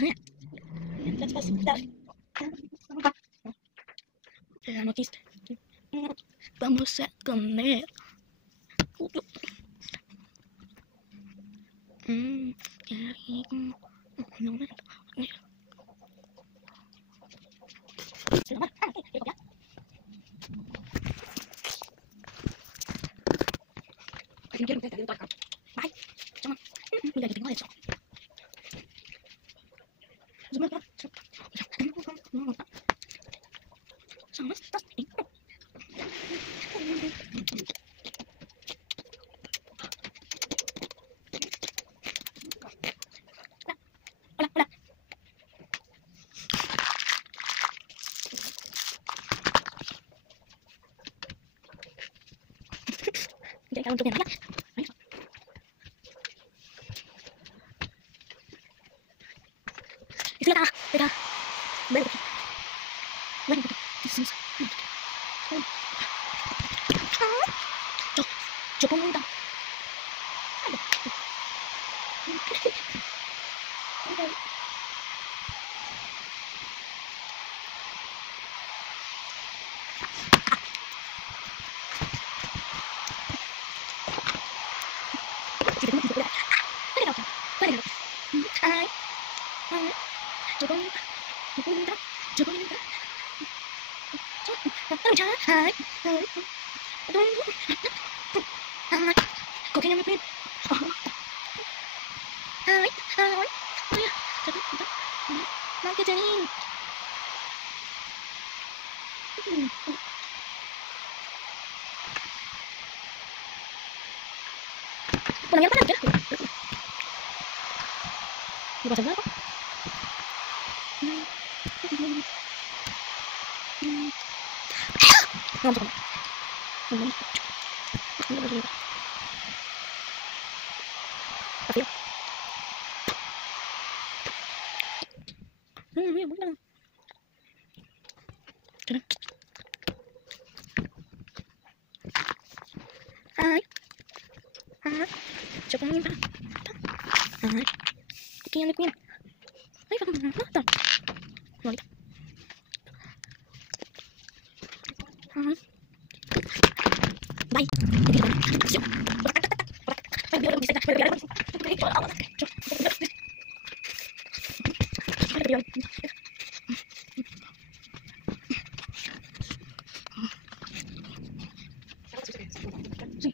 Ya no quiste. Vamos a comer. Qué rico. No me. Bye. Chama. Mira que tengo eso. Hola, hola. Jadi kalau untuk yang lain, itu kita baru cukup mudah. Kokenya me pin. Hai. Oh ya. Nanti jadi. Pulangnya apa aja? Dibaca berapa? Ngantuk. Tapi ya bukan. Hai. Coba minta. Hai. Kian Queen. Hai kamu nonton. Mau kita. Hai. Bye. Siap. Biar bisa biar. Sí,